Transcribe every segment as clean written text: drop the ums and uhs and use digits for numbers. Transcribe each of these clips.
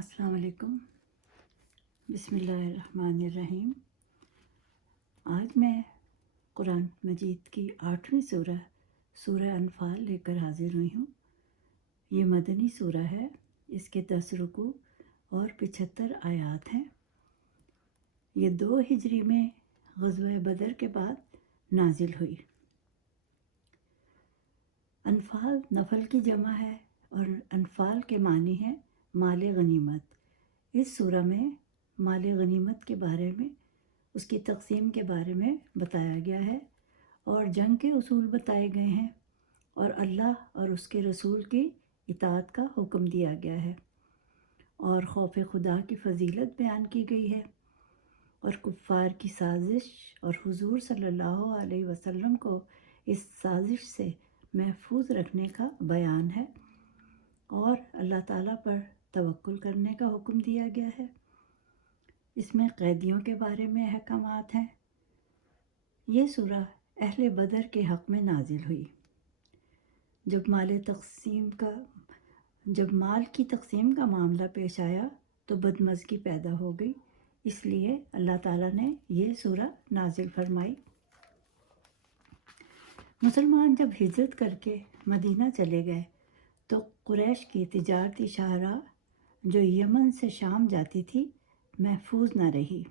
السلام علیکم۔ بسم اللہ الرحمن الرحیم۔ آج میں قرآن مجید کی 8ویں سورہ انفال لے کر حاضر ہوئی ہوں۔ یہ مدنی سورہ ہے، اس کے 10 رکوع اور 75 آیات ہیں۔ یہ 2 ہجری میں غزوہ بدر کے بعد نازل ہوئی۔ انفال نفل کی جمع ہے اور انفال کے معنی ہے مال غنیمت۔ اس سورہ میں مال غنیمت کے بارے میں، اس کی تقسیم کے بارے میں بتایا گیا ہے اور جنگ کے اصول بتائے گئے ہیں اور اللہ اور اس کے رسول کی اطاعت کا حکم دیا گیا ہے اور خوف خدا کی فضیلت بیان کی گئی ہے اور کفار کی سازش اور حضور صلی اللہ علیہ وسلم کو اس سازش سے محفوظ رکھنے کا بیان ہے اور اللہ تعالیٰ پر توکل کرنے کا حکم دیا گیا ہے۔ اس میں قیدیوں کے بارے میں احکامات ہیں۔ یہ سورہ اہل بدر کے حق میں نازل ہوئی۔ جب مال کی تقسیم کا معاملہ پیش آیا تو بدمزگی پیدا ہو گئی، اس لیے اللہ تعالیٰ نے یہ سورہ نازل فرمائی۔ مسلمان جب ہجرت کر کے مدینہ چلے گئے تو قریش کی تجارتی شاہراہ جو یمن سے شام جاتی تھی محفوظ نہ رہی۔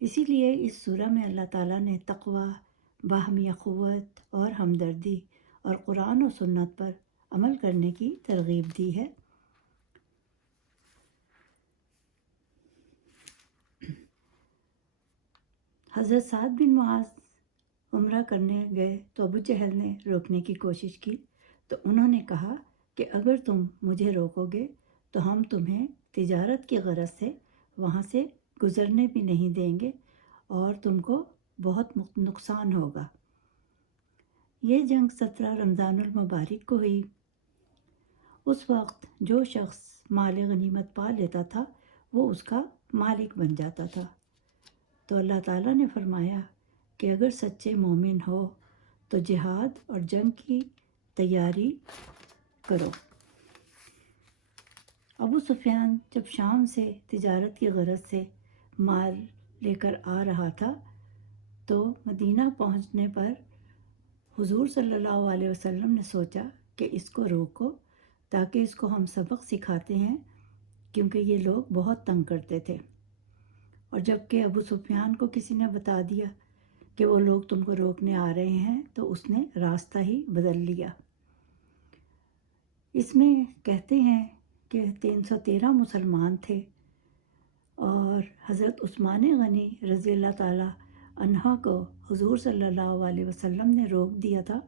اسی لیے اس سورہ میں اللہ تعالیٰ نے تقوی، باہمی اخوت اور ہمدردی اور قرآن و سنت پر عمل کرنے کی ترغیب دی ہے۔ حضرت سعد بن معاذ عمرہ کرنے گئے تو ابو جہل نے روکنے کی کوشش کی تو انہوں نے کہا کہ اگر تم مجھے روکو گے تو ہم تمہیں تجارت کی غرض سے وہاں سے گزرنے بھی نہیں دیں گے اور تم کو بہت نقصان ہوگا۔ یہ جنگ 17 رمضان المبارک کو ہوئی۔ اس وقت جو شخص مال غنیمت پا لیتا تھا وہ اس کا مالک بن جاتا تھا۔ تو اللہ تعالیٰ نے فرمایا کہ اگر سچے مومن ہو تو جہاد اور جنگ کی تیاری کرو۔ ابو سفیان جب شام سے تجارت کی غرض سے مال لے کر آ رہا تھا تو مدینہ پہنچنے پر حضور صلی اللہ علیہ وسلم نے سوچا کہ اس کو روکو تاکہ اس کو ہم سبق سکھاتے ہیں، کیونکہ یہ لوگ بہت تنگ کرتے تھے۔ اور جب کہ ابو سفیان کو کسی نے بتا دیا کہ وہ لوگ تم کو روکنے آ رہے ہیں تو اس نے راستہ ہی بدل لیا۔ اس میں کہتے ہیں کہ 313 مسلمان تھے اور حضرت عثمان غنی رضی اللہ تعالیٰ عنہ کو حضور صلی اللہ علیہ وسلم نے روک دیا تھا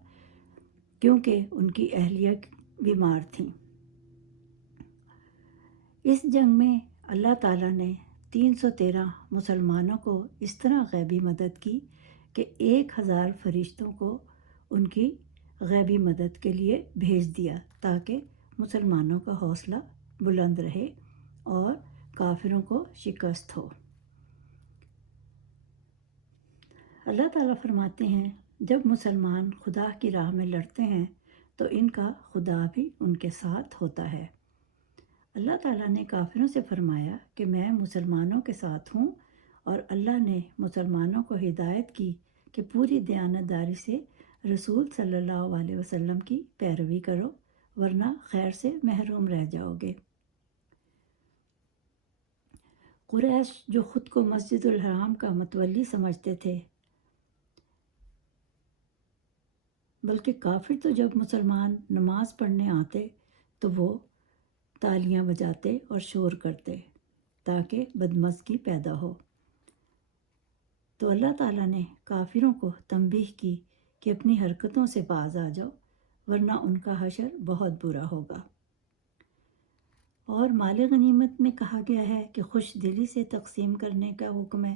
کیونکہ ان کی اہلیہ بیمار تھیں۔ اس جنگ میں اللہ تعالیٰ نے 313 مسلمانوں کو اس طرح غیبی مدد کی کہ 1000 فرشتوں کو ان کی غیبی مدد کے لیے بھیج دیا تاکہ مسلمانوں کا حوصلہ بلند رہے اور کافروں کو شکست ہو۔ اللہ تعالیٰ فرماتے ہیں جب مسلمان خدا کی راہ میں لڑتے ہیں تو ان کا خدا بھی ان کے ساتھ ہوتا ہے۔ اللہ تعالیٰ نے کافروں سے فرمایا کہ میں مسلمانوں کے ساتھ ہوں اور اللہ نے مسلمانوں کو ہدایت کی کہ پوری دیانتداری سے رسول صلی اللہ علیہ وسلم کی پیروی کرو ورنہ خیر سے محروم رہ جاؤ گے۔ قریش جو خود کو مسجد الحرام کا متولی سمجھتے تھے، بلکہ کافر تو جب مسلمان نماز پڑھنے آتے تو وہ تالیاں بجاتے اور شور کرتے تاکہ بدمزگی پیدا ہو۔ تو اللہ تعالیٰ نے کافروں کو تنبیہ کی کہ اپنی حرکتوں سے باز آ جاؤ ورنہ ان کا حشر بہت برا ہوگا۔ اور مال غنیمت میں کہا گیا ہے کہ خوش دلی سے تقسیم کرنے کا حکم ہے،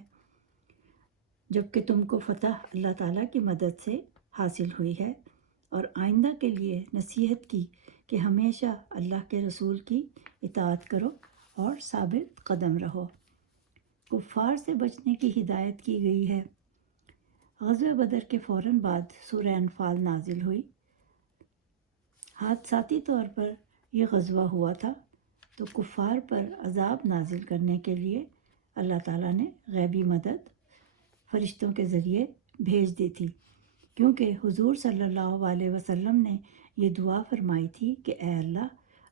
جبکہ تم کو فتح اللہ تعالیٰ کی مدد سے حاصل ہوئی ہے، اور آئندہ کے لیے نصیحت کی کہ ہمیشہ اللہ کے رسول کی اطاعت کرو اور ثابت قدم رہو۔ کفار سے بچنے کی ہدایت کی گئی ہے۔ غزوہ بدر کے فوراً بعد سورہ انفال نازل ہوئی۔ حادثاتی طور پر یہ غزوہ ہوا تھا تو کفار پر عذاب نازل کرنے کے لیے اللہ تعالیٰ نے غیبی مدد فرشتوں کے ذریعے بھیج دی تھی، کیونکہ حضور صلی اللہ علیہ وسلم نے یہ دعا فرمائی تھی کہ اے اللہ،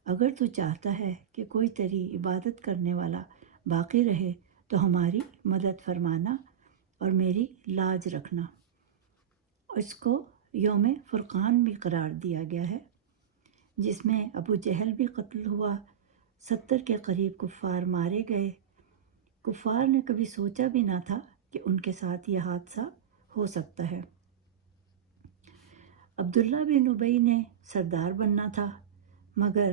اگر تو چاہتا ہے کہ کوئی تیری عبادت کرنے والا باقی رہے تو ہماری مدد فرمانا اور میری لاج رکھنا۔ اس کو یوم فرقان بھی قرار دیا گیا ہے، جس میں ابو جہل بھی قتل ہوا، 70 کے قریب کفار مارے گئے۔ کفار نے کبھی سوچا بھی نہ تھا کہ ان کے ساتھ یہ حادثہ ہو سکتا ہے۔ عبداللہ بن ابی نے سردار بننا تھا، مگر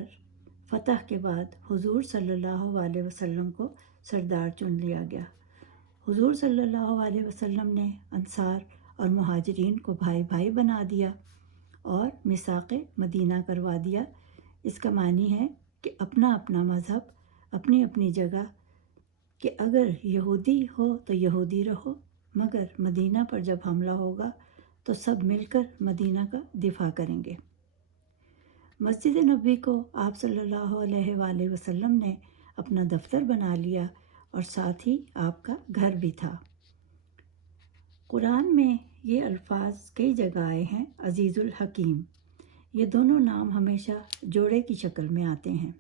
فتح کے بعد حضور صلی اللہ علیہ وسلم کو سردار چن لیا گیا۔ حضور صلی اللہ علیہ وسلم نے انصار اور مہاجرین کو بھائی بھائی بنا دیا اور میثاق مدینہ کروا دیا۔ اس کا معنی ہے کہ اپنا اپنا مذہب، اپنی اپنی جگہ، کہ اگر یہودی ہو تو یہودی رہو، مگر مدینہ پر جب حملہ ہوگا تو سب مل کر مدینہ کا دفاع کریں گے۔ مسجد نبوی کو آپ صلی اللہ علیہ وآلہ وسلم نے اپنا دفتر بنا لیا اور ساتھ ہی آپ کا گھر بھی تھا۔ قرآن میں یہ الفاظ کئی جگہ آئے ہیں، عزیز الحکیم۔ یہ دونوں نام ہمیشہ جوڑے کی شکل میں آتے ہیں۔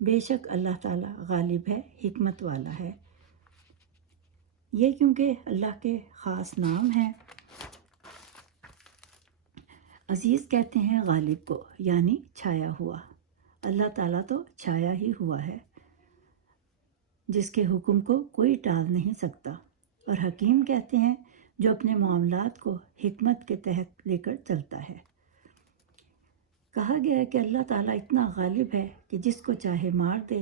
بے شک اللہ تعالیٰ غالب ہے، حکمت والا ہے۔ یہ کیونکہ اللہ کے خاص نام ہیں۔ عزیز کہتے ہیں غالب کو، یعنی چھایا ہوا۔ اللہ تعالیٰ تو چھایا ہی ہوا ہے، جس کے حکم کو کوئی ٹال نہیں سکتا۔ اور حکیم کہتے ہیں جو اپنے معاملات کو حکمت کے تحت لے کر چلتا ہے۔ کہا گیا ہے کہ اللہ تعالیٰ اتنا غالب ہے کہ جس کو چاہے مار دے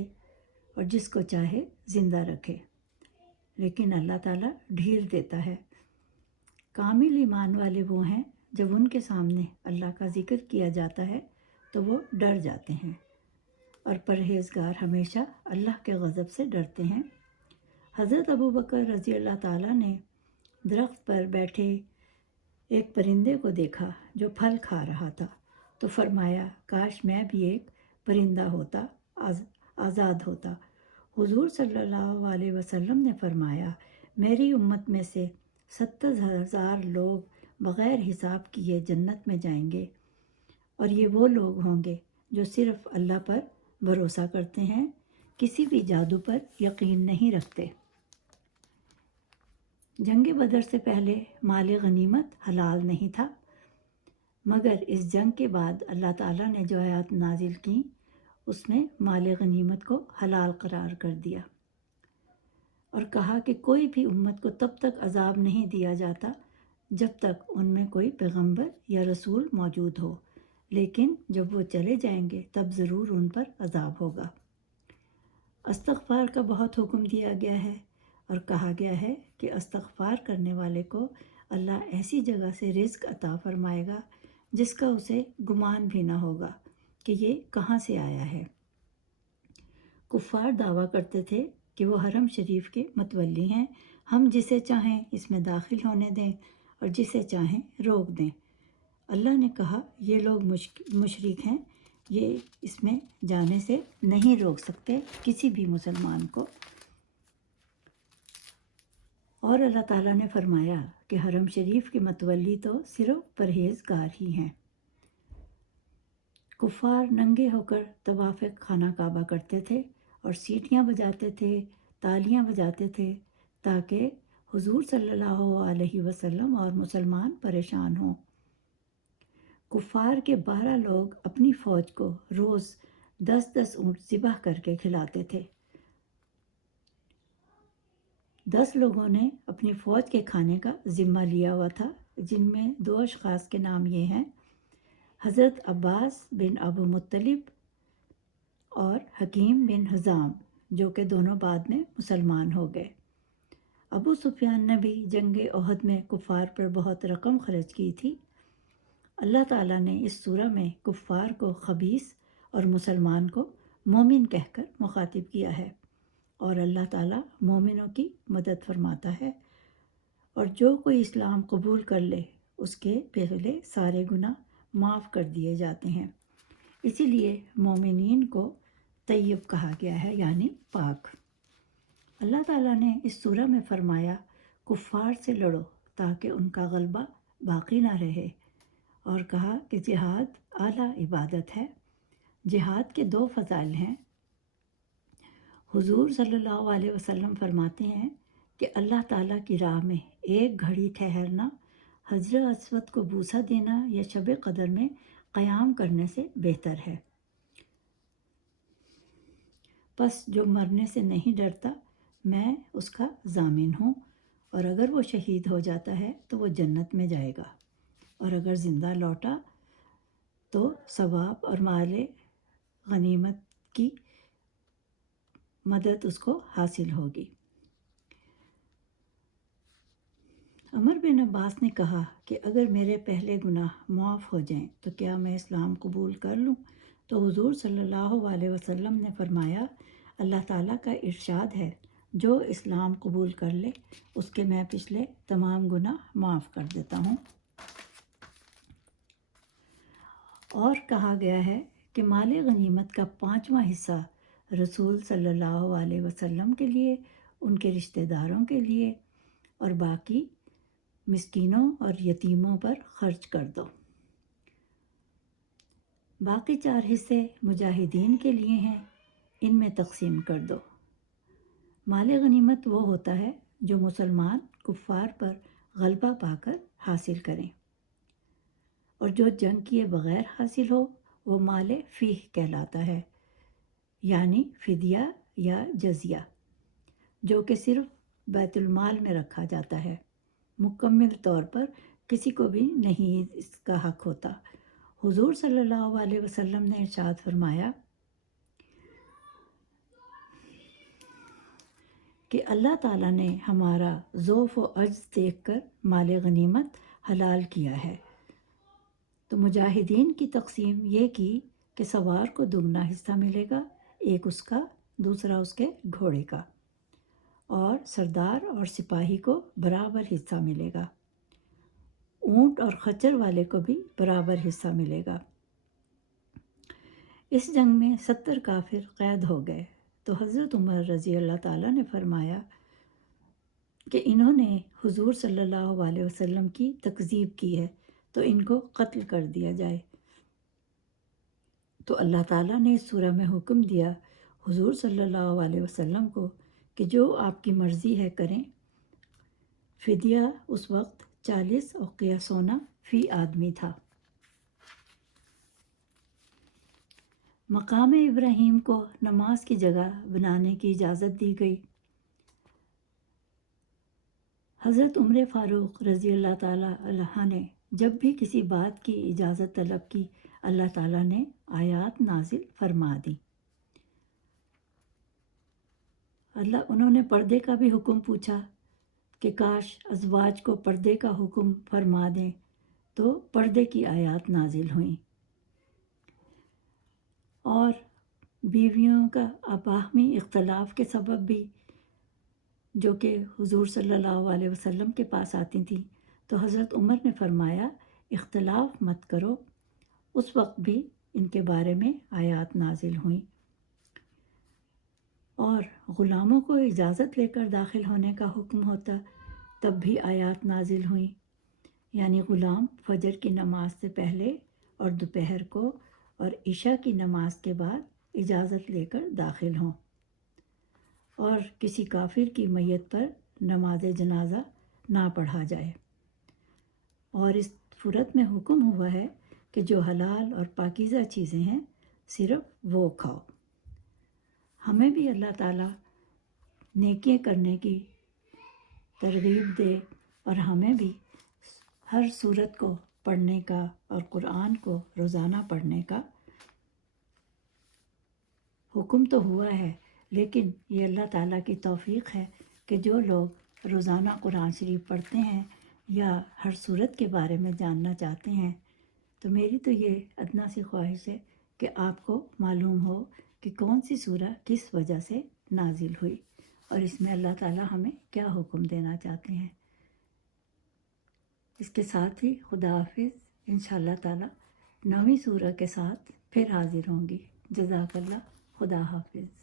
اور جس کو چاہے زندہ رکھے، لیکن اللہ تعالیٰ ڈھیل دیتا ہے۔ کامل ایمان والے وہ ہیں جب ان کے سامنے اللہ کا ذکر کیا جاتا ہے تو وہ ڈر جاتے ہیں، اور پرہیزگار ہمیشہ اللہ کے غضب سے ڈرتے ہیں۔ حضرت ابوبکر رضی اللہ تعالیٰ نے درخت پر بیٹھے ایک پرندے کو دیکھا جو پھل کھا رہا تھا، تو فرمایا کاش میں بھی ایک پرندہ ہوتا، آزاد ہوتا۔ حضور صلی اللہ علیہ وسلم نے فرمایا میری امت میں سے 70,000 لوگ بغیر حساب کیے جنت میں جائیں گے، اور یہ وہ لوگ ہوں گے جو صرف اللہ پر بھروسہ کرتے ہیں، کسی بھی جادو پر یقین نہیں رکھتے۔ جنگ بدر سے پہلے مال غنیمت حلال نہیں تھا، مگر اس جنگ کے بعد اللہ تعالیٰ نے جو آیات نازل کیں اس میں مال غنیمت کو حلال قرار کر دیا، اور کہا کہ کوئی بھی امت کو تب تک عذاب نہیں دیا جاتا جب تک ان میں کوئی پیغمبر یا رسول موجود ہو، لیکن جب وہ چلے جائیں گے تب ضرور ان پر عذاب ہوگا۔ استغفار کا بہت حکم دیا گیا ہے، اور کہا گیا ہے کہ استغفار کرنے والے کو اللہ ایسی جگہ سے رزق عطا فرمائے گا جس کا اسے گمان بھی نہ ہوگا کہ یہ کہاں سے آیا ہے۔ کفار دعویٰ کرتے تھے کہ وہ حرم شریف کے متولی ہیں، ہم جسے چاہیں اس میں داخل ہونے دیں اور جسے چاہیں روک دیں۔ اللہ نے کہا یہ لوگ مشرک ہیں، یہ اس میں جانے سے نہیں روک سکتے کسی بھی مسلمان کو۔ اور اللہ تعالیٰ نے فرمایا کہ حرم شریف کے متولی تو صرف پرہیزگار ہی ہیں۔ کفار ننگے ہو کر طواف خانہ کعبہ کرتے تھے اور سیٹیاں بجاتے تھے، تالیاں بجاتے تھے، تاکہ حضور صلی اللہ علیہ وسلم اور مسلمان پریشان ہوں۔ کفار کے 12 لوگ اپنی فوج کو روز 10 اونٹ ذبح کر کے کھلاتے تھے۔ 10 لوگوں نے اپنی فوج کے کھانے کا ذمہ لیا ہوا تھا، جن میں 2 اشخاص کے نام یہ ہیں، حضرت عباس بن ابو مطلب اور حکیم بن حزام، جو کہ دونوں بعد میں مسلمان ہو گئے۔ ابو سفیان نے بھی جنگ احد میں کفار پر بہت رقم خرچ کی تھی۔ اللہ تعالیٰ نے اس سورہ میں کفار کو خبیث اور مسلمان کو مومن کہہ کر مخاطب کیا ہے، اور اللہ تعالیٰ مومنوں کی مدد فرماتا ہے، اور جو کوئی اسلام قبول کر لے اس کے پہلے سارے گناہ معاف کر دیے جاتے ہیں۔ اسی لیے مومنین کو طیب کہا گیا ہے، یعنی پاک۔ اللہ تعالیٰ نے اس سورہ میں فرمایا کفار سے لڑو تاکہ ان کا غلبہ باقی نہ رہے، اور کہا کہ جہاد اعلیٰ عبادت ہے۔ جہاد کے 2 فضائل ہیں۔ حضور صلی اللہ علیہ وسلم فرماتے ہیں کہ اللہ تعالیٰ کی راہ میں ایک گھڑی ٹھہرنا حجر اسود کو بوسہ دینا یا شب قدر میں قیام کرنے سے بہتر ہے۔ پس جو مرنے سے نہیں ڈرتا میں اس کا ضامن ہوں، اور اگر وہ شہید ہو جاتا ہے تو وہ جنت میں جائے گا، اور اگر زندہ لوٹا تو ثواب اور مال غنیمت کی مدد اس کو حاصل ہوگی۔ عمر بن عباس نے کہا کہ اگر میرے پہلے گناہ معاف ہو جائیں تو کیا میں اسلام قبول کر لوں؟ تو حضور صلی اللہ علیہ وسلم نے فرمایا اللہ تعالیٰ کا ارشاد ہے جو اسلام قبول کر لے اس کے میں پچھلے تمام گناہ معاف کر دیتا ہوں۔ اور کہا گیا ہے کہ مال غنیمت کا 5واں حصہ رسول صلی اللہ علیہ وسلم کے لیے، ان کے رشتہ داروں کے لیے اور باقی مسکینوں اور یتیموں پر خرچ کر دو۔ باقی 4 حصے مجاہدین کے لیے ہیں، ان میں تقسیم کر دو۔ مال غنیمت وہ ہوتا ہے جو مسلمان کفار پر غلبہ پا کر حاصل کریں، اور جو جنگ کیے بغیر حاصل ہو وہ مال فیہ کہلاتا ہے، یعنی فدیہ یا جزیہ، جو کہ صرف بیت المال میں رکھا جاتا ہے، مکمل طور پر کسی کو بھی نہیں اس کا حق ہوتا۔ حضور صلی اللہ علیہ وسلم نے ارشاد فرمایا کہ اللہ تعالیٰ نے ہمارا ضعف و عجز دیکھ کر مال غنیمت حلال کیا ہے، تو مجاہدین کی تقسیم یہ کی کہ سوار کو دگنا حصہ ملے گا، ایک اس کا، دوسرا اس کے گھوڑے کا، اور سردار اور سپاہی کو برابر حصہ ملے گا، اونٹ اور خچر والے کو بھی برابر حصہ ملے گا۔ اس جنگ میں 70 کافر قید ہو گئے، تو حضرت عمر رضی اللہ تعالیٰ نے فرمایا کہ انہوں نے حضور صلی اللہ علیہ وسلم کی تکذیب کی ہے، تو ان کو قتل کر دیا جائے۔ تو اللہ تعالیٰ نے اس سورہ میں حکم دیا حضور صلی اللہ علیہ وسلم کو کہ جو آپ کی مرضی ہے کریں۔ فدیہ اس وقت 40 اوقیہ سونا فی آدمی تھا۔ مقام ابراہیم کو نماز کی جگہ بنانے کی اجازت دی گئی۔ حضرت عمر فاروق رضی اللہ تعالیٰ عنہ نے جب بھی کسی بات کی اجازت طلب کی، اللہ تعالیٰ نے آیات نازل فرما دی۔ انہوں نے پردے کا بھی حکم پوچھا کہ کاش ازواج کو پردے کا حکم فرما دیں، تو پردے کی آیات نازل ہوئیں۔ اور بیویوں کا باہمی اختلاف کے سبب بھی، جو کہ حضور صلی اللہ علیہ وسلم کے پاس آتی تھیں، تو حضرت عمر نے فرمایا اختلاف مت کرو، اس وقت بھی ان کے بارے میں آیات نازل ہوئیں۔ اور غلاموں کو اجازت لے کر داخل ہونے کا حکم ہوتا، تب بھی آیات نازل ہوئیں، یعنی غلام فجر کی نماز سے پہلے اور دوپہر کو اور عشاء کی نماز کے بعد اجازت لے کر داخل ہوں، اور کسی کافر کی میت پر نماز جنازہ نہ پڑھا جائے۔ اور اس صورت میں حکم ہوا ہے کہ جو حلال اور پاکیزہ چیزیں ہیں صرف وہ کھاؤ۔ ہمیں بھی اللہ تعالیٰ نیکیاں کرنے کی ترغیب دے، اور ہمیں بھی ہر سورت کو پڑھنے کا اور قرآن کو روزانہ پڑھنے کا حکم تو ہوا ہے، لیکن یہ اللہ تعالیٰ کی توفیق ہے کہ جو لوگ روزانہ قرآن شریف پڑھتے ہیں یا ہر سورت کے بارے میں جاننا چاہتے ہیں، تو میری تو یہ ادنا سی خواہش ہے کہ آپ کو معلوم ہو کہ کون سی سورہ کس وجہ سے نازل ہوئی، اور اس میں اللہ تعالیٰ ہمیں کیا حکم دینا چاہتے ہیں۔ اس کے ساتھ ہی خدا حافظ، انشاءاللہ تعالیٰ 9ویں سورہ کے ساتھ پھر حاضر ہوں گی۔ جزاک اللہ۔ خدا حافظ.